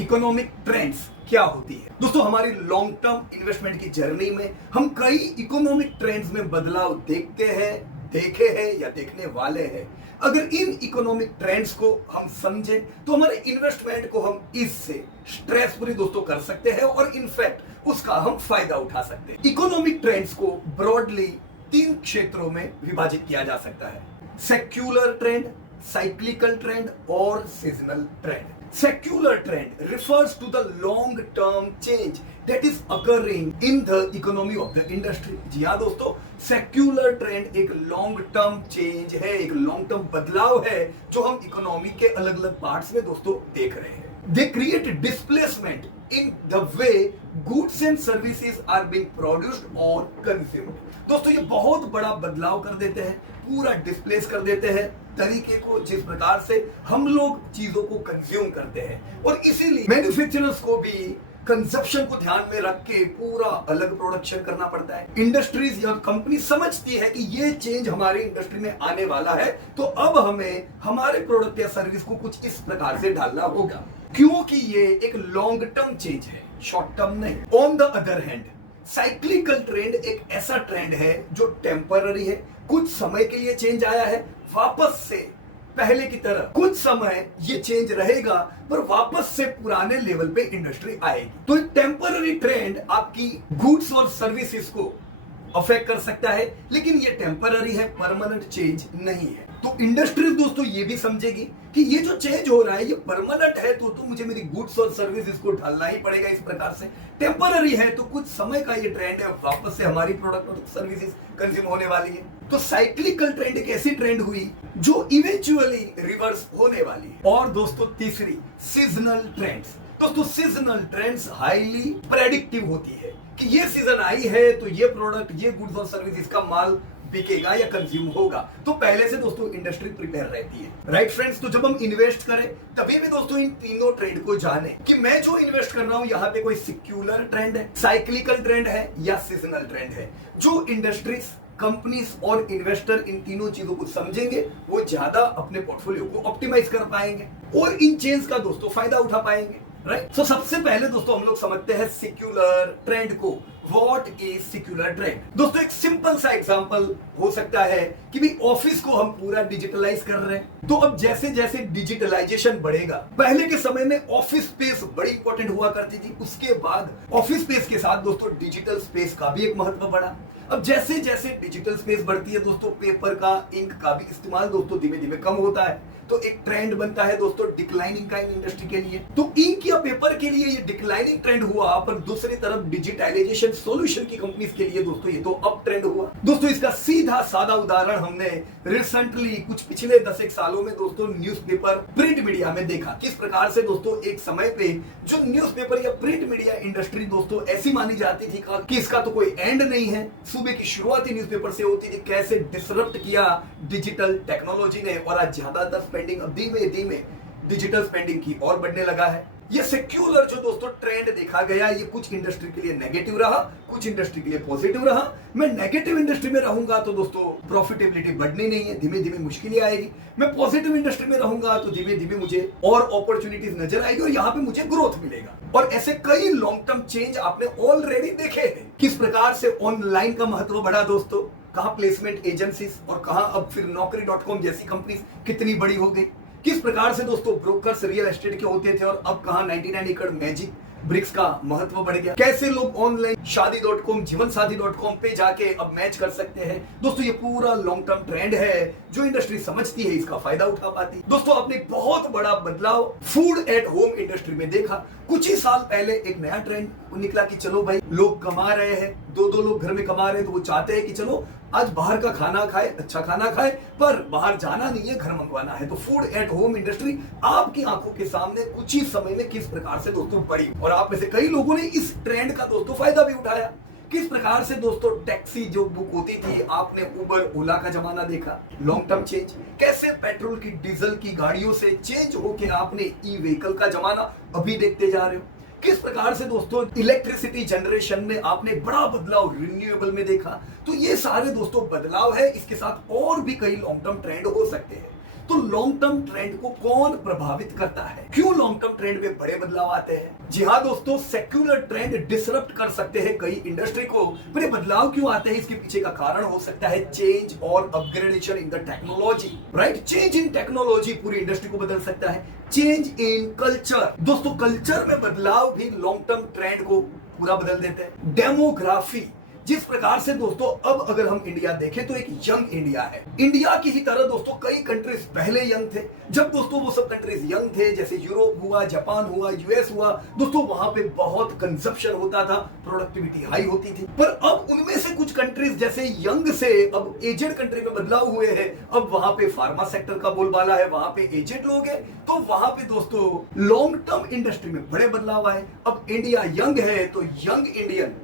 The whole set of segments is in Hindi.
इकोनॉमिक ट्रेंड्स क्या होती है। दोस्तों हमारी लॉन्ग टर्म इन्वेस्टमेंट की जर्नी में हम कई इकोनॉमिक ट्रेंड्स में बदलाव देखते हैं, देखे हैं या देखने वाले हैं। अगर इन इकोनॉमिक ट्रेंड्स को हम समझें तो हमारे इन्वेस्टमेंट को हम इससे स्ट्रेस फ्री दोस्तों कर सकते हैं और इनफैक्ट उसका हम फायदा उठा सकते हैं। इकोनॉमिक ट्रेंड्स को ब्रॉडली 3 क्षेत्रों में विभाजित किया जा सकता है: सेक्युलर ट्रेंड, साइक्लिकल ट्रेंड और seasonal trend. Secular trend refers to the long-term change that is occurring in the economy of the industry। जी हाँ दोस्तों, secular trend एक long term change है, एक long term बदलाव है जो हम इकोनॉमी के अलग अलग पार्ट्स में दोस्तों देख रहे हैं। They create displacement in the way goods and services are being produced or consumed। दोस्तों ये बहुत बड़ा बदलाव कर देते हैं, पूरा डिस्प्लेस कर देते हैं तरीके को जिस प्रकार से हम लोग चीजों को कंज्यूम करते हैं, और इसीलिए मैन्युफैक्चरर्स को भी कंजप्शन को ध्यान में रख के पूरा अलग प्रोडक्शन करना पड़ता है। इंडस्ट्रीज या कंपनी समझती है कि ये चेंज हमारी इंडस्ट्री में आने वाला है, तो अब हमें हमारे प्रोडक्ट या सर्विस को कुछ इस प्रकार से ढालना होगा, क्योंकि ये एक लॉन्ग टर्म चेंज है, शॉर्ट टर्म नहीं। On the other hand cyclical trend एक ऐसा ट्रेंड है जो टेम्पररी है, कुछ समय के लिए चेंज आया है, वापस से पहले की तरह कुछ समय ये चेंज रहेगा पर वापस से पुराने लेवल पे इंडस्ट्री आएगी। तो एक टेम्पररी ट्रेंड आपकी गुड्स और सर्विसेज को अफेक्ट कर सकता है, लेकिन ये टेम्पररी है, परमानेंट चेंज नहीं है। तो इंडस्ट्रीज दोस्तों ये भी समझेगी कि ये जो चेंज हो रहा है ये परमानेंट है, तो मुझे मेरी गुड्स और सर्विसेज को ढालना ही पड़ेगा इस प्रकार से। टेम्पररी है तो कुछ समय का ये ट्रेंड है, वापस से हमारी प्रोडक्ट और सर्विसेज कंज्यूम होने वाली है। तो साइक्लिकल ट्रेंड एक ऐसी ट्रेंड हुई जो इवेंचुअली रिवर्स होने वाली है। और दोस्तों तीसरी, सीजनल ट्रेंड्स। दोस्तों सीजनल ट्रेंड्स हाईली प्रेडिक्टिव होती है कि ये सीजन आई है तो ये प्रोडक्ट, ये गुड्स और सर्विसेज का माल बिकेगा या कंज्यूम होगा, तो पहले से दोस्तों इंडस्ट्री प्रिपेयर रहती है। राइट फ्रेंड्स, तो जब हम इन्वेस्ट करें तभी भी दोस्तों इन तीनों ट्रेंड को जाने कि मैं जो इन्वेस्ट कर रहा हूं यहाँ पे कोई सिक्युलर ट्रेंड है, साइक्लिकल ट्रेंड है या सीजनल ट्रेंड है। जो इंडस्ट्रीज, कंपनीज और इन्वेस्टर इन तीनों चीजों को समझेंगे वो ज्यादा अपने पोर्टफोलियो को ऑप्टिमाइज कर पाएंगे और इन चेंज का दोस्तों फायदा उठा पाएंगे। राइट, तो सबसे पहले दोस्तों हम लोग समझते हैं सिक्युलर ट्रेंड को। What is secular trend? दोस्तों एक सिंपल सा एग्जांपल हो सकता है कि भी ऑफिस को हम पूरा डिजिटलाइज कर रहे हैं, तो अब जैसे जैसे डिजिटलाइजेशन बढ़ेगा, पहले के समय में ऑफिस स्पेस बड़ी इंपॉर्टेंट हुआ करती थी, उसके बाद ऑफिस स्पेस के साथ दोस्तों डिजिटल स्पेस का भी एक महत्व बढ़ा। अब जैसे जैसे डिजिटल स्पेस बढ़ती है दोस्तों, पेपर का, इंक का भी इस्तेमाल दोस्तों धीमे धीमे कम होता है, तो एक ट्रेंड बनता है दोस्तों डिक्लाइनिंग का इंडस्ट्री के लिए। तो इंक या पेपर के लिए ये डिक्लाइनिंग ट्रेंड हुआ, पर दूसरी तरफ डिजिटलाइजेशन सॉल्यूशन की कंपनीज के लिए दोस्तों ये तो अप ट्रेंड हुआ। दोस्तों इसका सीधा सादा उदाहरण हमने रिसेंटली कुछ पिछले 10 सालों में दोस्तों न्यूज़पेपर, प्रिंट मीडिया में देखा। किस प्रकार से दोस्तों एक समय पे जो न्यूज़पेपर या प्रिंट मीडिया इंडस्ट्री दोस्तों ऐसी मानी जाती थी कि इसका तो कोई एंड नहीं है, सुबह की शुरुआत ही न्यूज़पेपर से होती थी, कैसे डिसरप्ट किया डिजिटल टेक्नोलॉजी ने, और आज ज्यादातर स्पेंडिंग अब धीमे धीमे डिजिटल स्पेंडिंग की और बढ़ने लगा है। ये सेक्युलर जो दोस्तों ट्रेंड देखा गया, ये कुछ इंडस्ट्री के लिए नेगेटिव रहा, कुछ इंडस्ट्री के लिए पॉजिटिव रहा। मैं नेगेटिव इंडस्ट्री में रहूंगा तो दोस्तों प्रॉफिटेबिलिटी बढ़नी नहीं है, धीमे धीमे मुश्किलें आएगी। मैं पॉजिटिव इंडस्ट्री में रहूंगा तो धीमे धीमे मुझे और अपॉर्चुनिटीज नजर आएगी और यहाँ पे मुझे ग्रोथ मिलेगा। और ऐसे कई लॉन्ग टर्म चेंज आपने ऑलरेडी देखे हैं। किस प्रकार से ऑनलाइन का महत्व बढ़ा दोस्तों, कहाँ प्लेसमेंट एजेंसीज और कहाँ अब फिर Naukri.com जैसी कंपनीज कितनी बड़ी हो गई। किस प्रकार से दोस्तों ब्रोकर्स रियल एस्टेट के होते थे और अब कहाँ 99 एकड़ मैजिक ब्रिक्स का महत्व बढ़ गया। कैसे लोग ऑनलाइन शादी.com, जीवनसाथी.com पे जाके अब मैच कर सकते हैं। दोस्तों ये पूरा लॉन्ग टर्म ट्रेंड है, जो इंडस्ट्री समझती है इसका फायदा उठा पाती है। दोस्तों आपने बहुत बड़ा बदलाव फूड एट होम इंडस्ट्री में देखा। कुछ ही साल पहले एक नया ट्रेंड निकला कि चलो भाई लोग कमा रहे हैं, 2 लोग घर में कमा रहे हैं, तो वो चाहते हैं कि चलो आज बाहर का खाना खाए, अच्छा खाना खाए, पर बाहर जाना नहीं है, घर मंगवाना है। तो फूड एट होम इंडस्ट्री आपकी आंखों के सामने कुछ ही समय में किस प्रकार से दोस्तों बढ़ी, और आप में से कई लोगों ने इस ट्रेंड का दोस्तों फायदा भी उठाया। किस प्रकार से दोस्तों टैक्सी जो बुक होती थी, आपने उबर ओला का जमाना देखा, लॉन्ग टर्म चेंज। कैसे पेट्रोल की, डीजल की गाड़ियों से चेंज होके आपने ई व्हीकल का जमाना अभी देखते जा रहे हो। किस प्रकार से दोस्तों इलेक्ट्रिसिटी जनरेशन में आपने बड़ा बदलाव रिन्यूएबल में देखा। तो ये सारे दोस्तों बदलाव है, इसके साथ और भी कई लॉन्ग टर्म ट्रेंड हो सकते हैं। तो लॉन्ग टर्म ट्रेंड को कौन प्रभावित करता है, क्यों लॉन्ग टर्म ट्रेंड में बड़े बदलाव आते हैं? जी हाँ दोस्तों, सेक्युलर ट्रेंड डिसरप्ट कर सकते हैं कई इंडस्ट्री को। बड़े बदलाव क्यों आते हैं, इसके पीछे का कारण हो सकता है चेंज और upgradation in the technology, right? Change in technology पूरी इंडस्ट्री को बदल सकता है। चेंज इन कल्चर, दोस्तों कल्चर में बदलाव भी लॉन्ग टर्म ट्रेंड को पूरा बदल देते हैं। डेमोग्राफी, जिस प्रकार से दोस्तों अब अगर हम इंडिया देखें तो एक यंग इंडिया है। इंडिया की ही तरह दोस्तों कई कंट्रीज पहले यंग थे। जब दोस्तों वो सब कंट्रीज यंग थे, जैसे यूरोप हुआ, जापान हुआ, यूएस हुआ, दोस्तों वहां पे बहुत कंजप्शन होता था, प्रोडक्टिविटी हाई होती थी। पर अब उनमें से कुछ कंट्रीज जैसे यंग से अब एजेड कंट्री में बदलाव हुए हैं। अब वहां पे फार्मा सेक्टर का बोलबाला है, वहां पे एजेड लोग हैं, तो वहां पे दोस्तों लॉन्ग टर्म इंडस्ट्री में बड़े बदलाव आए। अब इंडिया यंग है तो यंग इंडियन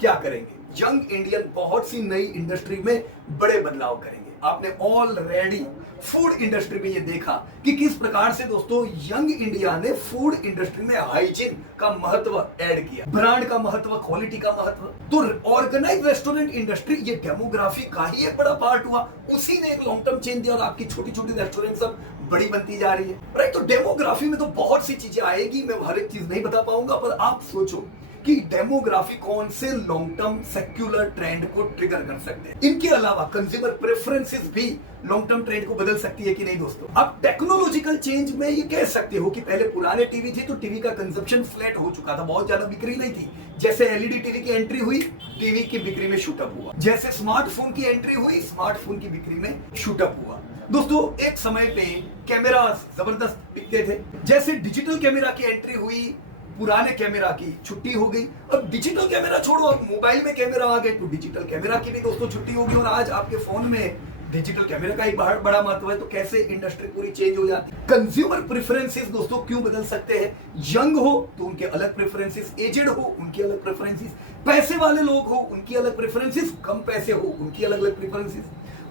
क्या करेंगे? यंग इंडियन बहुत सी नई इंडस्ट्री में बड़े बदलाव करेंगे। आपने ऑलरेडी फूड इंडस्ट्री में ये देखा कि किस प्रकार से दोस्तों यंग इंडिया ने फूड इंडस्ट्री में हाइजीन का महत्व ऐड किया, ब्रांड का महत्व, क्वालिटी का महत्व। तो ऑर्गेनाइज रेस्टोरेंट इंडस्ट्री ये डेमोग्राफी का ही एक बड़ा पार्ट हुआ, उसी ने एक लॉन्ग टर्म चेंज दिया और आपकी छोटी छोटी रेस्टोरेंट सब बड़ी बनती जा रही है, राइट? तो डेमोग्राफी में तो बहुत सी चीजें आएगी, मैं हर एक चीज नहीं बता पाऊंगा, पर आप सोचो कि डेमोग्राफी कौन से लॉन्ग टर्म सेक्युलर ट्रेंड को ट्रिगर कर सकते हैं। इनके अलावा कंज्यूमर प्रेफरेंसेस भी लॉन्ग टर्म ट्रेंड को बदल सकती है कि नहीं दोस्तों? आप टेक्नोलॉजिकल चेंज में ये कह सकते हो कि पहले पुराने टीवी थे तो टीवी का कंजप्शन फ्लैट हो चुका था, बहुत ज्यादा बिक्री नहीं थी। जैसे एलईडी टीवी की एंट्री हुई, टीवी की बिक्री में शूटअप हुआ। जैसे स्मार्टफोन की एंट्री हुई, स्मार्टफोन की बिक्री में शूटअप हुआ। दोस्तों एक समय पे कैमरा जबरदस्त बिकते थे, जैसे डिजिटल कैमरा की एंट्री हुई, पुराने कैमरा की छुट्टी हो गई। अब डिजिटल कैमरा छोड़ो, अब मोबाइल में कैमरा आ गए तो डिजिटल कैमरा की भी दोस्तों छुट्टी होगी और आज आपके फोन में डिजिटल कैमरा का एक बड़ा महत्व है। तो कैसे इंडस्ट्री पूरी चेंज हो जाती है। कंज्यूमर प्रेफरेंसेस दोस्तों क्यों बदल सकते हैं? यंग हो तो उनके अलग प्रेफरेंसेस, एजेड हो उनकी अलग प्रेफरेंसेस, पैसे वाले लोग हो उनकी अलग प्रेफरेंसेस, कम पैसे हो उनकी अलग अलग प्रेफरेंसेस।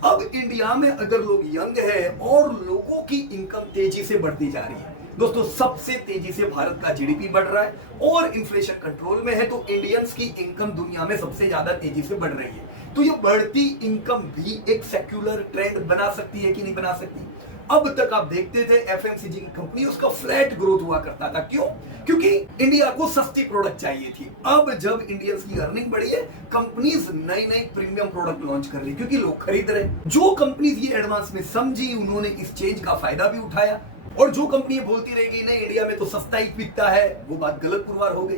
अब इंडिया में अगर लोग यंग है और लोगों की इनकम तेजी से बढ़ती जा रही है, दोस्तों सबसे तेजी से भारत का जीडीपी बढ़ रहा है और इन्फ्लेशन कंट्रोल में है, तो इंडियंस की इनकम दुनिया में सबसे ज्यादा तेजी से बढ़ रही है। तो ये बढ़ती इनकम भी एक सेक्युलर ट्रेंड बना सकती है कि नहीं बना सकती? अब तक आप देखते थे एफएमसीजी की कंपनी, उसका फ्लैट ग्रोथ हुआ करता था। क्यों? क्योंकि इंडिया को सस्ती प्रोडक्ट चाहिए थी। अब जब इंडियंस की अर्निंग बढ़ी है, कंपनीज नई नई प्रीमियम प्रोडक्ट लॉन्च कर रही, क्योंकि लोग खरीद रहे। जो कंपनीज ये एडवांस में समझी, उन्होंने इस चेंज का फायदा भी उठाया। और जो कंपनी बोलती रहेगी नहीं इंडिया में तो सस्ता ही बिकता है, वो बात गलत पुरवार हो गई,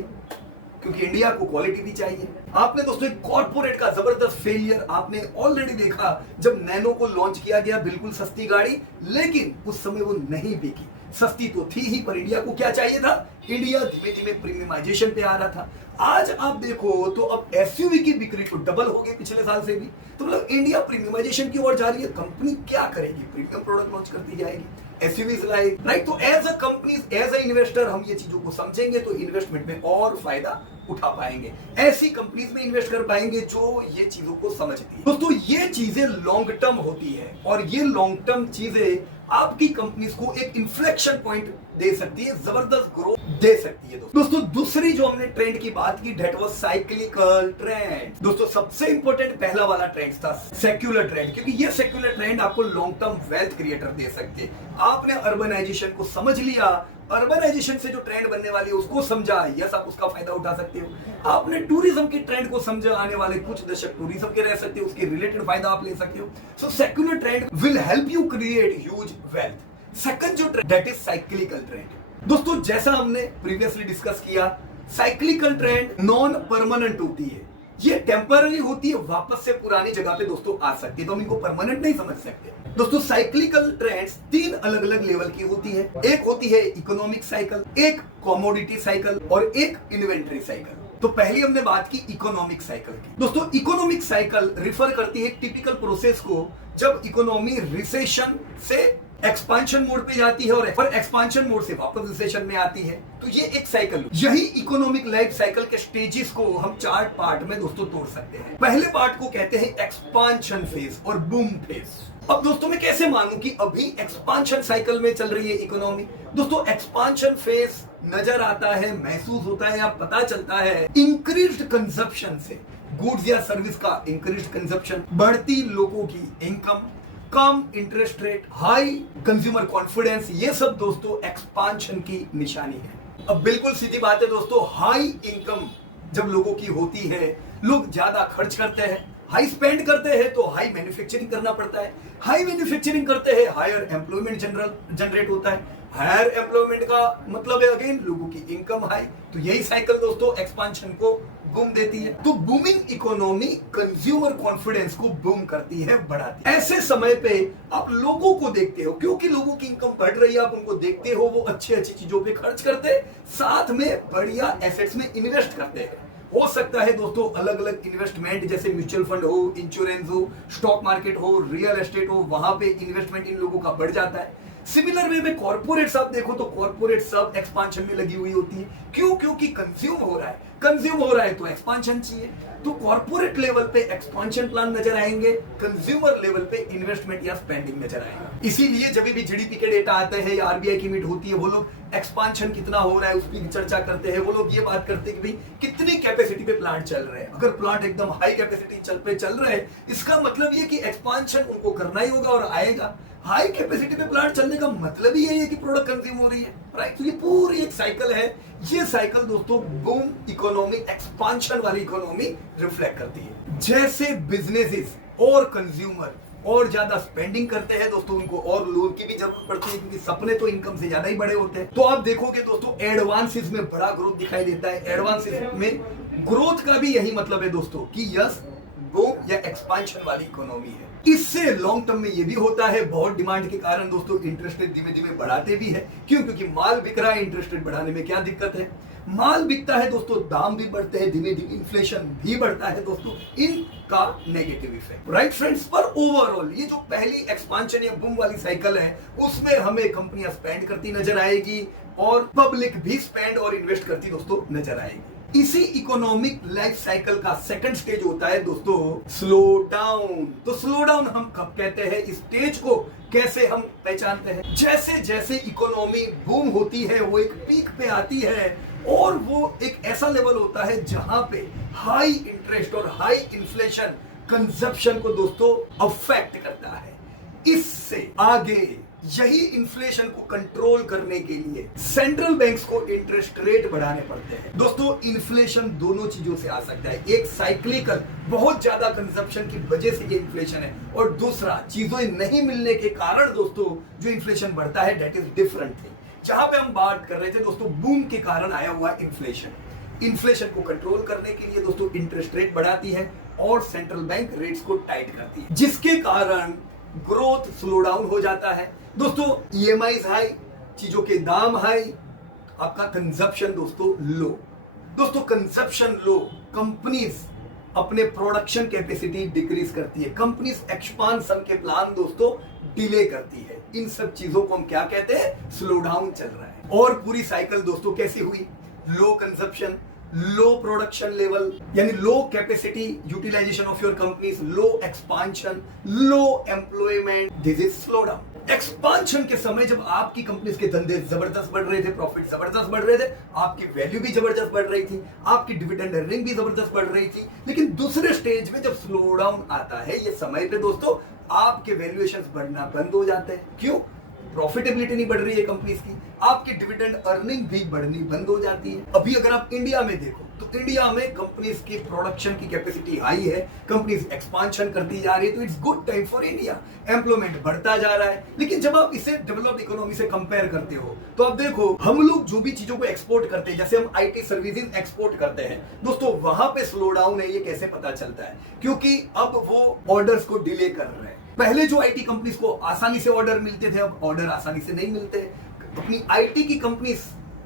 क्योंकि इंडिया को क्वालिटी भी चाहिए। आपने दोस्तों एक कॉर्पोरेट का जबरदस्त फेलियर आपने ऑलरेडी देखा, जब नैनो को लॉन्च किया गया, बिल्कुल सस्ती गाड़ी, लेकिन उस समय वो नहीं बिकी। सस्ती तो थी ही, पर इंडिया को क्या चाहिए था? इंडिया धीमे धीमे प्रीमियमाइजेशन पे आ रहा था। आज आप देखो तो अब एसयूवी की बिक्री तो डबल हो गई पिछले साल से भी। तो मतलब इंडिया प्रीमियमाइजेशन की ओर जा रही है। कंपनी क्या करेगी? प्रीमियम प्रोडक्ट लॉन्च करती जाएगी, एसयूवीज लाएगी, राइट? तो as a company, as a investor हम ये चीजों को समझेंगे तो इन्वेस्टमेंट में और फायदा उठा पाएंगे। ऐसी कंपनीज में इन्वेस्ट कर पाएंगे जो ये चीजों को समझती है। दोस्तों ये चीजें लॉन्ग टर्म होती है और ये लॉन्ग टर्म चीजें आपकी कंपनीज को एक इन्फ्लेक्शन पॉइंट दे सकती है, जबरदस्त ग्रोथ दे सकती है। दोस्तों दूसरी जो हमने ट्रेंड की बात की, दैट वाज साइक्लिकल ट्रेंड। दोस्तों सबसे इंपॉर्टेंट पहला वाला ट्रेंड था सेक्युलर ट्रेंड, क्योंकि ये सेक्युलर ट्रेंड आपको लॉन्ग टर्म वेल्थ क्रिएटर दे सकते हैं। आपने अर्बनाइजेशन को समझ लिया, अर्बनाइजेशन से जो ट्रेंड बनने वाली है उसको समझा, यस आप उसका फायदा उठा सकते हो। आपने टूरिज्म की ट्रेंड को समझा, आने वाले कुछ दशक टूरिज्म के रह सकते हो, उसके रिलेटेड फायदा आप ले सकते हो। So secular trend will help you create huge wealth. Second जो trend, that is cyclical trend. दोस्तों जैसा हमने प्रीवियसली डिस्कस किया, साइक्लिकल ट्रेंड नॉन परमानेंट होती है, ये टेम्पररी होती है, वापस से पुरानी जगह पे दोस्तों आ सकती है, तो हम इनको परमानेंट नहीं समझ सकते। दोस्तों साइक्लिकल ट्रेंड्स तीन अलग अलग लेवल की होती है। एक होती है इकोनॉमिक साइकिल, एक कमोडिटी साइकिल और एक इन्वेंटरी साइकिल। तो पहली हमने बात की इकोनॉमिक साइकिल की। दोस्तों इकोनॉमिक साइकिल रिफर करती है एक टिपिकल प्रोसेस को, जब इकोनॉमी रिसेशन से एक्सपांशन मोड पे जाती है और एक्सपांशन मोड से वापस रिसेशन में आती है। तो ये एक साइकिल, यही इकोनॉमिक लाइफ साइकिल के स्टेजेस को हम 4 पार्ट में दोस्तों तोड़ सकते हैं। पहले पार्ट को कहते हैं एक्सपांशन फेज और बूम फेज। अब दोस्तों मैं कैसे मानूं कि अभी एक्सपांशन साइकिल में चल रही है इकोनॉमी? दोस्तों एक्सपांशन फेज नजर आता है, महसूस होता है या पता चलता है इंक्रीज्ड कंजप्शन से, गुड्स या सर्विस का इंक्रीज्ड कंजप्शन, बढ़ती लोगों की इनकम, कम interest rate, high consumer confidence, ये सब दोस्तों एक्सपांशन की निशानी है। अब बिल्कुल सीधी बात है दोस्तों, हाई इनकम जब लोगों की होती है, लोग ज्यादा खर्च करते हैं, हाई स्पेंड करते हैं, तो हाई मैन्युफैक्चरिंग करना पड़ता है, हाई मैन्युफैक्चरिंग करते हैं, हायर एम्प्लॉयमेंट जनरेट होता है, हायर एम्प्लॉयमेंट का मतलब है अगेन लोगों की इनकम हाई, तो यही साइकिल दोस्तों एक्सपांशन को बूम देती है। तो बूमिंग इकोनॉमी कंज्यूमर कॉन्फिडेंस को बूम करती है, बढ़ाती है। ऐसे समय पे आप लोगों को देखते हो, क्योंकि लोगों की इनकम बढ़ रही है, आप उनको देखते हो, वो अच्छी अच्छी चीजों पे खर्च करते, साथ में बढ़िया एसेट्स में इन्वेस्ट करते हैं। हो सकता है दोस्तों अलग अलग इन्वेस्टमेंट, जैसे म्यूचुअल फंड हो, इंश्योरेंस हो, स्टॉक मार्केट हो, रियल एस्टेट हो, वहां पे इन्वेस्टमेंट इन लोगों का बढ़ जाता है। सिमिलर वे में कॉर्पोरेट सब देखो तो कॉर्पोरेट सब एक्सपांशन में लगी हुई होती है। क्यों? क्योंकि कंज्यूम हो रहा है, कंज्यूम हो रहा है तो एक्सपांशन चाहिए। तो कॉर्पोरेट लेवल पे एक्सपांशन प्लान नजर आएंगे, कंज्यूमर लेवल पे इन्वेस्टमेंट या स्पेंडिंग नजर आएगा। इसीलिए जब भी जीडीपी के डेटा आते हैं या आरबीआई की मीट होती है, वो लोग एक्सपांशन कितना हो रहा है उसकी चर्चा करते हैं। वो लोग ये बात करते हैं कि भाई कितनी कैपेसिटी पे प्लांट चल रहे हैं। अगर प्लांट एकदम हाई कैपेसिटी चल रहे हैं, इसका मतलब ये कि एक्सपांशन उनको करना ही होगा और आएगा। हाई कैपेसिटी पे प्लांट चलने का मतलब ही यही है कि प्रोडक्ट कंज्यूम हो रही है, राइट। तो ये पूरी एक साइकिल है। ये साइकिल दोस्तों बूम इकोनॉमी, एक्सपांशन वाली इकोनॉमी रिफ्लेक्ट करती है। जैसे बिजनेसेस और कंज्यूमर और ज्यादा स्पेंडिंग करते हैं दोस्तों, उनको और लोन की भी जरूरत पड़ती है, क्योंकि सपने तो इनकम से ज्यादा ही बड़े होते हैं। तो आप देखोगे दोस्तों एडवांसेस में बड़ा ग्रोथ दिखाई देता है। एडवांसेस में ग्रोथ का भी यही मतलब है दोस्तों कि यस बूम या एक्सपांशन वाली इकोनॉमी है। इससे लॉन्ग टर्म में ये भी होता है, बहुत डिमांड के कारण दोस्तों इंटरेस्ट रेट धीमे धीमे बढ़ाते भी है। क्यों? क्योंकि माल बिक रहा है, इंटरेस्ट रेट बढ़ाने में क्या दिक्कत है। माल बिकता है दोस्तों, दाम भी बढ़ते हैं, धीमे धीमे इन्फ्लेशन भी बढ़ता है दोस्तों, इनका नेगेटिव इफेक्ट, राइट फ्रेंड्स। पर ओवरऑल ये जो पहली एक्सपांशन या बूम वाली साइकिल है, उसमें हमें कंपनियां स्पेंड करती नजर आएगी और पब्लिक भी स्पेंड और इन्वेस्ट करती दोस्तों नजर आएगी। इसी इकोनॉमिक लाइफ साइकिल का सेकंड स्टेज होता है दोस्तों स्लो डाउन। तो स्लो डाउन हम कब कहते हैं, इस स्टेज को कैसे हम पहचानते हैं? जैसे जैसे इकोनॉमी बूम होती है, वो एक पीक पे आती है और वो एक ऐसा लेवल होता है जहां पे हाई इंटरेस्ट और हाई इन्फ्लेशन कंजप्शन को दोस्तों अफेक्ट करता है। इससे आगे यही इन्फ्लेशन को कंट्रोल करने के लिए सेंट्रल बैंक्स को इंटरेस्ट रेट बढ़ाने पड़ते हैं। दोस्तों इन्फ्लेशन दोनों चीजों से आ सकता है, एक साइक्लिकल बहुत ज्यादा कंजप्शन की वजह से ये इन्फ्लेशन है, और दूसरा चीजों नहीं मिलने के कारण दोस्तों जो इन्फ्लेशन बढ़ता है, दैट इज डिफरेंट थिंग। जहां पे हम बात कर रहे थे दोस्तों बूम के कारण आया हुआ इन्फ्लेशन। इन्फ्लेशन को कंट्रोल करने के लिए दोस्तों इंटरेस्ट रेट बढ़ाती है और सेंट्रल बैंक रेट्स को टाइट करती है, जिसके कारण ग्रोथ स्लो डाउन हो जाता है दोस्तों। ईएमआई हाई, चीजों के दाम हाई, आपका कंजप्शन दोस्तों लो। दोस्तों कंजप्शन लो, कंपनीज अपने प्रोडक्शन कैपेसिटी डिक्रीज करती है, कंपनीज एक्सपांशन के प्लान दोस्तों डिले करती है। इन सब चीजों को हम क्या कहते हैं, स्लो डाउन चल रहा है। और पूरी साइकिल दोस्तों कैसी हुई, low consumption, low production level यानी low capacity utilisation of your companies, low expansion, low employment, this is slow down. Expansion के समय जब आपकी कंपनीज के धंधे जबरदस्त बढ़ रहे थे, प्रॉफिट जबरदस्त बढ़ रहे थे, आपकी वैल्यू भी जबरदस्त बढ़ रही थी, आपकी डिविडेंड अर्निंग भी जबरदस्त बढ़ रही थी। लेकिन दूसरे स्टेज में जब स्लो डाउन आता है, ये समय पे दोस्तों आपके वैल्यूएशंस बढ़ना बंद हो जाते हैं। क्यों? प्रॉफिटेबिलिटी नहीं बढ़ रही है कंपनीज की, आपकी डिविडेंड अर्निंग भी बढ़नी बंद हो जाती है। अभी अगर आप इंडिया में देखो तो इंडिया में कंपनीज की प्रोडक्शन की कैपेसिटी हाई है, कंपनीज एक्सपांशन करती जा रही है, तो it's good time for India, employment बढ़ता जा रहा है। लेकिन जब आप इसे डेवलप्ड इकोनॉमी से कंपेयर करते हो तो आप देखो हम लोग जो भी चीजों को एक्सपोर्ट करते हैं, जैसे हम आईटी सर्विसेज एक्सपोर्ट करते हैं दोस्तों, वहां पे स्लो डाउन है। ये कैसे पता चलता है? क्योंकि अब वो ऑर्डर्स को डिले कर रहे हैं। पहले जो आईटी कंपनीज को आसानी से ऑर्डर मिलते थे, अब ऑर्डर आसानी से नहीं मिलते। अपनी आईटी की कंपनीज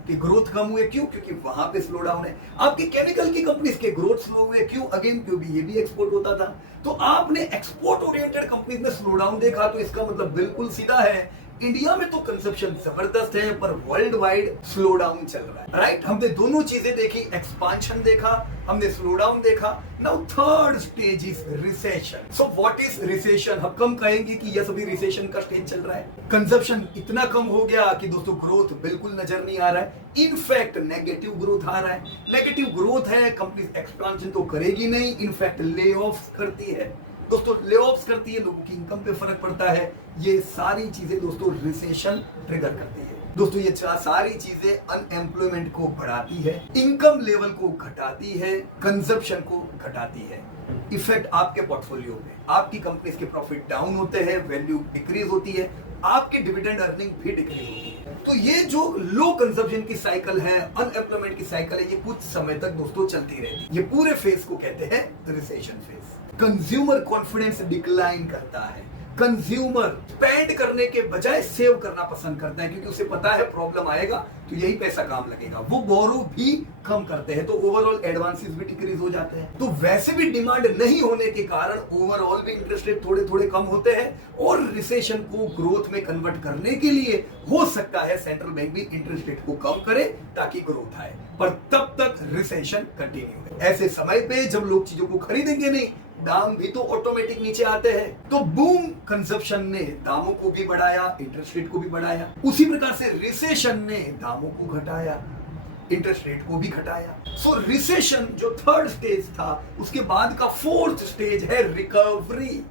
की ग्रोथ कम हुए, क्यों? क्योंकि वहां पे स्लो डाउन है। आपकी केमिकल की कंपनीज के ग्रोथ स्लो हुए, क्यों? अगेन क्योंकि ये भी एक्सपोर्ट होता था। तो आपने एक्सपोर्ट ओरिएंटेड कंपनीज में स्लो डाउन देखा, तो इसका मतलब बिल्कुल सीधा है, इंडिया में तो कंजप्शन जबरदस्त है पर वर्ल्ड वाइड स्लो डाउन चल रहा है, राइट। हमने दोनों चीजें देखी, एक्सपांशन देखा, हमने स्लो डाउन देखा। Now third stage is recession. So what is recession? हम कहेंगे कि यस अभी रिसेशन का स्टेज चल रहा है, कंजप्शन इतना कम हो गया कि दोस्तों ग्रोथ बिल्कुल नजर नहीं आ रहा है, इनफैक्ट नेगेटिव ग्रोथ आ रहा है। नेगेटिव ग्रोथ है, कंपनी एक्सपांशन तो करेगी नहीं, इनफैक्ट ले ऑफ करती है। दोस्तों ले ऑफ्स करती है, लोगों की इनकम पे फर्क पड़ता है। ये सारी चीजें दोस्तों रिसेशन ट्रिगर करती है। दोस्तों ये सारी चीजें अनएम्प्लॉयमेंट को बढ़ाती है, इनकम लेवल को घटाती है, कंजप्शन को घटाती है। इफेक्ट आपके पोर्टफोलियो पे, आपकी कंपनीज के प्रॉफिट डाउन होते हैं, वैल्यू डिक्रीज होती है, आपकी डिविडेंड अर्निंग भी डिक्रीज होती है। तो ये जो लो कंजप्शन की साइकिल है, अनएम्प्लॉयमेंट की साइकिल है, ये कुछ समय तक दोस्तों चलती रहती है। ये पूरे फेज को कहते हैं recession phase. Consumer confidence decline करता है। कंज्यूमर स्पेंड करने के बजाय सेव करना पसंद करता है, क्योंकि उसे पता है प्रॉब्लम आएगा तो यही पैसा काम लगेगा। वो बोरो भी कम करते हैं, तो ओवरऑल एडवांसेस भी डिक्रीज हो जाते हैं। तो वैसे भी डिमांड नहीं होने के कारण ओवरऑल भी इंटरेस्ट रेट थोड़े थोड़े कम होते हैं, और रिसेशन को ग्रोथ में कन्वर्ट करने के लिए हो सकता है सेंट्रल बैंक भी इंटरेस्ट रेट को कम करे ताकि ग्रोथ आए, पर तब तक रिसेशन कंटिन्यू है। ऐसे समय पे जब लोग चीजों को खरीदेंगे नहीं, दाम भी तो ऑटोमेटिक नीचे आते हैं। तो बूम कंजप्शन ने दामों को भी बढ़ाया, इंटरेस्ट रेट को भी बढ़ाया। उसी प्रकार से रिसेशन ने दामों को घटाया, इंटरेस्ट रेट को भी घटाया। सो रिसेशन जो थर्ड स्टेज था, उसके बाद का फोर्थ स्टेज है recovery.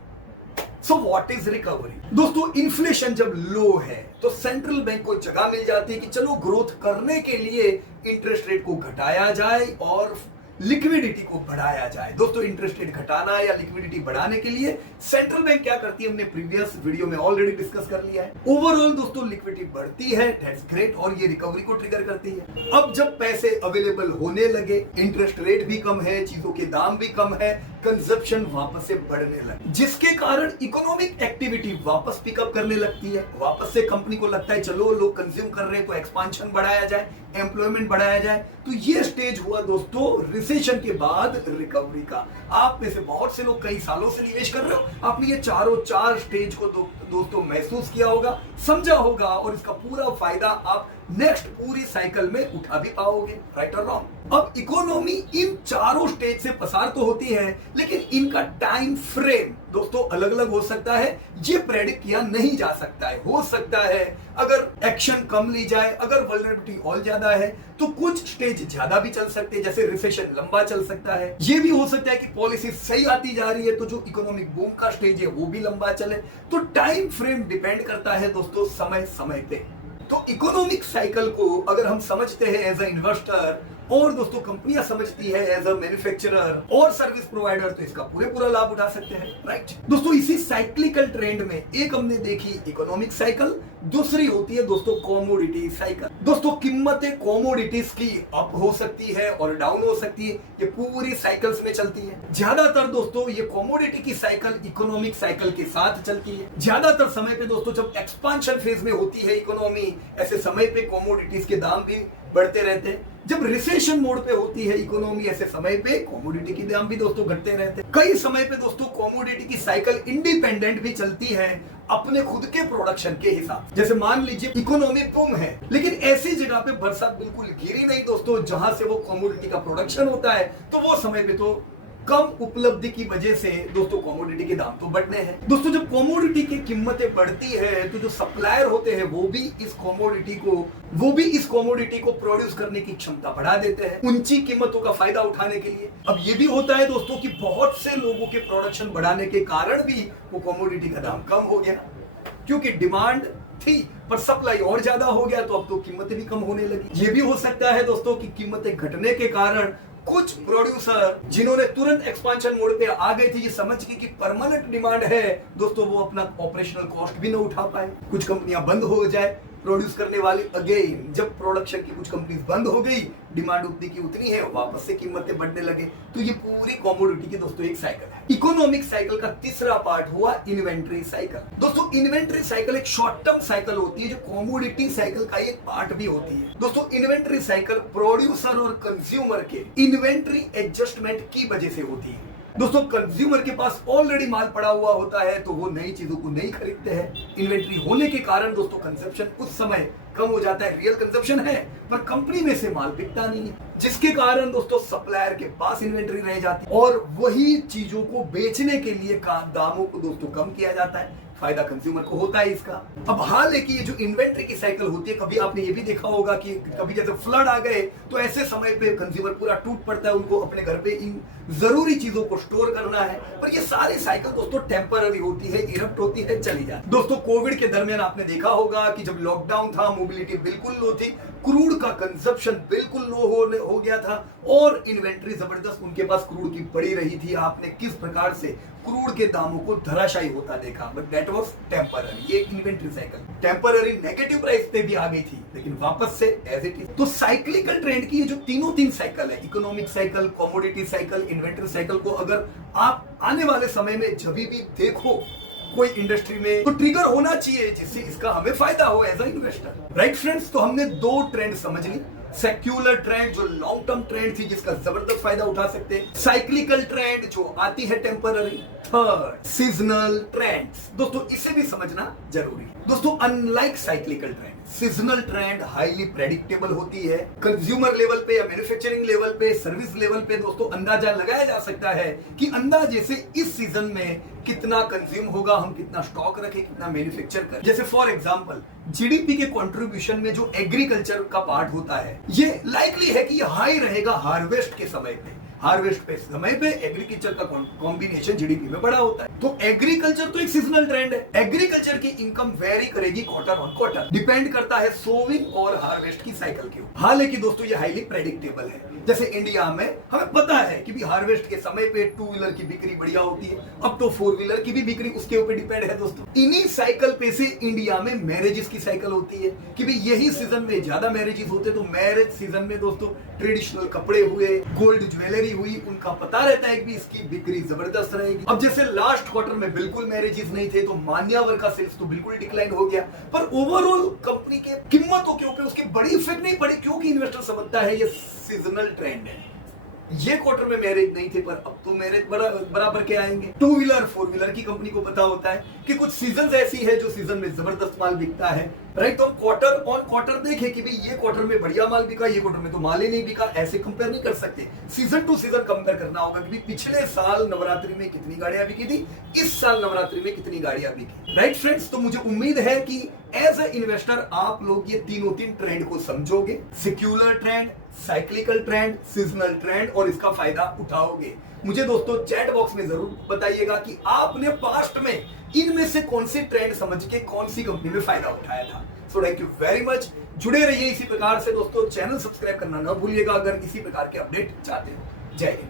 So what is recovery? दोस्तों इन्फ्लेशन जब लो है तो सेंट्रल बैंक को जगह मिल जाती है कि चलो ग्रोथ करने के लिए इंटरेस्ट रेट को घटाया जाए और लिक्विडिटी को बढ़ाया जाए। दोस्तों इंटरेस्ट रेट घटाना या लिक्विडिटी बढ़ाने के लिए सेंट्रल बैंक क्या करती है, हमने प्रीवियस वीडियो में ऑलरेडी डिस्कस कर लिया है। ओवरऑल दोस्तों लिक्विडिटी बढ़ती है, दैट्स ग्रेट, और ये रिकवरी को ट्रिगर करती है। अब जब पैसे अवेलेबल होने लगे, इंटरेस्ट रेट भी कम है, चीजों के दाम भी कम है, कंजप्शन वापस से बढ़ने लगे, जिसके कारण इकोनॉमिक एक्टिविटी वापस पिकअप करने लगती है। वापस से कंपनी को लगता है चलो लोग कंज्यूम कर रहे हैं तो एक्सपांशन बढ़ाया जाए, एम्प्लॉयमेंट बढ़ाया जाए। तो ये स्टेज हुआ दोस्तों रिसेशन के बाद रिकवरी का। आप में से बहुत से लोग कई सालों से निवेश कर रहे हो, आपने ये चार स्टेज को दोस्तों महसूस किया होगा, समझा होगा, और इसका पूरा फायदा आप नेक्स्ट पूरी साइकिल में उठा भी पाओगे। राइट और रॉन्ग? अब इकोनॉमी इन चारों स्टेज से पसार तो होती है, लेकिन इनका टाइम फ्रेम दोस्तों अलग अलग हो सकता है। ये प्रेडिक्ट किया नहीं जा सकता है। हो सकता है अगर एक्शन कम ली जाए, अगर वल्नरेबिलिटी और ज्यादा है तो कुछ स्टेज ज्यादा भी चल सकते हैं, जैसे रिसेशन लंबा चल सकता है। ये भी हो सकता है कि पॉलिसी सही आती जा रही है तो जो इकोनॉमिक बूम का स्टेज है वो भी लंबा चले। तो टाइम फ्रेम डिपेंड करता है दोस्तों समय समय पे। तो इकोनॉमिक साइकिल को अगर हम समझते हैं एज अ इन्वेस्टर, और दोस्तों कंपनियां समझती है एज अ मैन्युफैक्चरर और सर्विस प्रोवाइडर, तो इसका पूरा लाभ उठा सकते हैं। राइट दोस्तों, इसी साइक्लिकल ट्रेंड में एक हमने देखी इकोनॉमिक साइकिल, दूसरी होती है दोस्तों कॉमोडिटी साइकिल। दोस्तों कीमतें कॉमोडिटीज की अप हो सकती है और डाउन हो सकती है, ये पूरी साइकिल्स में चलती है। ज्यादातर दोस्तों ये कॉमोडिटी की साइकिल इकोनॉमिक साइकिल के साथ चलती है। ज्यादातर समय पे दोस्तों जब एक्सपांशन फेज में होती है इकोनॉमी, ऐसे समय पे कॉमोडिटीज के दाम भी बढ़ते रहते हैं। जब रिसेशन मोड पे होती है इकोनॉमी, ऐसे समय पे कॉमोडिटी के दाम भी दोस्तों घटते रहते हैं। कई समय पे दोस्तों कॉमोडिटी की साइकिल इंडिपेंडेंट भी चलती है अपने खुद के प्रोडक्शन के हिसाब। जैसे मान लीजिए इकोनॉमी बूम है, लेकिन ऐसी जगह पे बरसात बिल्कुल गिरी नहीं दोस्तों जहां से वो कॉमोडिटी का प्रोडक्शन होता है, तो वो समय पे तो कम उपलब्धि की वजह से दोस्तों कॉमोडिटी के दाम तो बढ़ने हैं। दोस्तों जब कॉमोडिटी की कीमतें बढ़ती है तो जो सप्लायर होते हैं वो भी इस कॉमोडिटी को प्रोड्यूस करने की क्षमता बढ़ा देते हैं ऊंची कीमतों का फायदा उठाने के लिए। अब ये भी होता है दोस्तों कि बहुत से लोगों के प्रोडक्शन बढ़ाने के कारण भी वो कॉमोडिटी का दाम कम हो गया, क्योंकि डिमांड थी पर सप्लाई और ज्यादा हो गया, तो अब तो कीमतें भी कम होने लगी। ये भी हो सकता है दोस्तों कि कीमतें घटने के कारण कुछ प्रोड्यूसर जिन्होंने तुरंत एक्सपांशन मोड पे आ गए थे, ये समझ के कि परमानेंट डिमांड है दोस्तों, वो अपना ऑपरेशनल कॉस्ट भी न उठा पाए। कुछ कंपनियां बंद हो जाए प्रोड्यूस करने वाली, अगेन जब प्रोडक्शन की कुछ कंपनीज बंद हो गई, डिमांड उतनी की उतनी है, वापस से कीमतें बढ़ने लगे। तो ये पूरी कॉमोडिटी की दोस्तों एक साइकिल है। इकोनॉमिक साइकिल का तीसरा पार्ट हुआ इन्वेंट्री साइकिल। दोस्तों इन्वेंट्री साइकिल एक शॉर्ट टर्म साइकिल होती है जो कॉमोडिटी साइकिल का एक पार्ट भी होती है। दोस्तों इन्वेंट्री साइकिल प्रोड्यूसर और कंज्यूमर के इन्वेंट्री एडजस्टमेंट की वजह से होती है। दोस्तों कंज्यूमर के पास ऑलरेडी माल पड़ा हुआ होता है तो वो नई चीजों को नहीं खरीदते हैं। इन्वेंट्री होने के कारण दोस्तों कंजप्शन उस समय कम हो जाता है, रियल कंजप्शन है पर कंपनी में से माल बिकता नहीं है, जिसके कारण दोस्तों सप्लायर के पास इन्वेंट्री रह जाती है और वही चीजों को बेचने के लिए दामों को दोस्तों कम किया जाता है। फायदा कंज्यूमर को होता है इसका। अब हाल है कि ये जो इन्वेंट्री की साइकिल होती है, कभी आपने ये भी देखा होगा कि कभी जैसे फ्लड आ गए तो ऐसे समय पे कंज्यूमर पूरा टूट पड़ता है, उनको अपने घर पे इन जरूरी चीजों को स्टोर करना है। पर ये सारी साइकिल दोस्तों टेम्पररी होती है, इरप्ट होती है, चली जाती है। दोस्तों कोविड के दरमियान आपने देखा होगा कि जब लॉकडाउन था, मोबिलिटी बिल्कुल लो थी, क्रूड का कंजप्शन बिल्कुल लो हो गया था और इन्वेंट्री जबरदस्त उनके पास क्रूड की पड़ी रही थी। आपने किस प्रकार से क्रूड के दामों को धराशायी होता देखा, बट दैट वाज टेम्पररी। ये inventory cycle temporary negative price पे भी आ गई थी, लेकिन वापस से एज इट इज। तो साइक्लिकल ट्रेंड की ये जो तीन साइकिल है, economic cycle, commodity cycle, inventory cycle को अगर आप आने वाले समय में जब भी देखो कोई इंडस्ट्री में, तो ट्रिगर होना चाहिए जिससे इसका हमें फायदा हो as a investor. Right friends, तो हमने दो ट्रेंड समझ ली। सेक्युलर ट्रेंड जो लॉन्ग टर्म ट्रेंड थी जिसका जबरदस्त फायदा उठा सकते हैं, साइक्लिकल ट्रेंड जो आती है टेम्पररी, थर्ड सीजनल ट्रेंड्स। दोस्तों इसे भी समझना जरूरी है। दोस्तों unlike cyclical trend, seasonal trend highly predictable होती है। कंज्यूमर लेवल पे या मैन्युफैक्चरिंग लेवल पे, सर्विस लेवल पे दोस्तों अंदाजा लगाया जा सकता है कि अंदाजे से इस सीजन में कितना कंज्यूम होगा, हम कितना स्टॉक रखें, कितना मैन्युफैक्चर करें। जैसे फॉर एग्जांपल जीडीपी के कंट्रीब्यूशन में जो एग्रीकल्चर का पार्ट होता है, ये लाइकली है कि ये हाई रहेगा हार्वेस्ट के समय पे। हार्वेस्ट पे समय पे एग्रीकल्चर का कॉम्बिनेशन जीडीपी में बड़ा होता है। तो एग्रीकल्चर तो एक सीजनल ट्रेंड है। एग्रीकल्चर की इनकम वेरी करेगी क्वार्टर ऑन क्वार्टर, डिपेंड करता है सोविंग और हार्वेस्ट की साइकिल के ऊपर। हालांकि दोस्तों ये हाईली प्रेडिक्टेबल है। जैसे इंडिया में हमें पता है कि भी हार्वेस्ट के समय पे टू व्हीलर की बिक्री बढ़िया होती है, अब तो फोर व्हीलर की भी बिक्री उसके ऊपर डिपेंड है। दोस्तों इन्हीं साइकिल पे से इंडिया में मैरिजेस की साइकिल होती है कि भी यही सीजन में ज्यादा मैरिजेस होते, तो मैरिज सीजन में दोस्तों ट्रेडिशनल कपड़े हुए, गोल्ड ज्वेलरी हुई, उनका पता रहता है कि इसकी बिक्री जबरदस्त रहेगी। अब जैसे लास्ट क्वार्टर में बिल्कुल मैरिजेस नहीं थे तो मान्यवर का सेल्स तो बिल्कुल डिक्लाइन हो गया, पर ओवरऑल कंपनी के कीमतों के ऊपर उसकी बड़ी इफेक्ट नहीं पड़ी, क्योंकि इन्वेस्टर समझता है ये सीजनल ट्रेंड है। ये क्वार्टर में मैरिज नहीं थे पर अब तो मैरिज बराबर के आएंगे। टू व्हीलर फोर व्हीलर की कंपनी को पता होता है कि कुछ सीजन ऐसी है जो सीजन में जबरदस्त माल बिकता है। राइट, तो हम क्वार्टर ऑन क्वार्टर देखें कि भाई ये क्वार्टर में बढ़िया माल बिका, ये क्वार्टर में तो माल ही नहीं बिका, ऐसे कंपेयर नहीं कर सकते। सीजन टू सीजन कंपेयर करना होगा कि पिछले साल नवरात्रि में कितनी गाड़ियां बिकी थी, इस साल नवरात्रि में कितनी गाड़ियां बिकी। राइट फ्रेंड्स, तो मुझे उम्मीद है कि एज ए इन्वेस्टर आप लोग ये तीन ट्रेंड को समझोगे, secular trend, cyclical trend, seasonal trend, और इसका फायदा उठाओगे। मुझे दोस्तों चैट बॉक्स में जरूर बताइएगा कि आपने पास्ट में इनमें से कौन सी ट्रेंड समझ के कौन सी कंपनी में फायदा उठाया था। So thank you very much. जुड़े रहिए इसी प्रकार से दोस्तों, चैनल सब्सक्राइब करना ना भूलिएगा अगर इसी प्रकार के अपडेट चाहते हो। जय हिंद।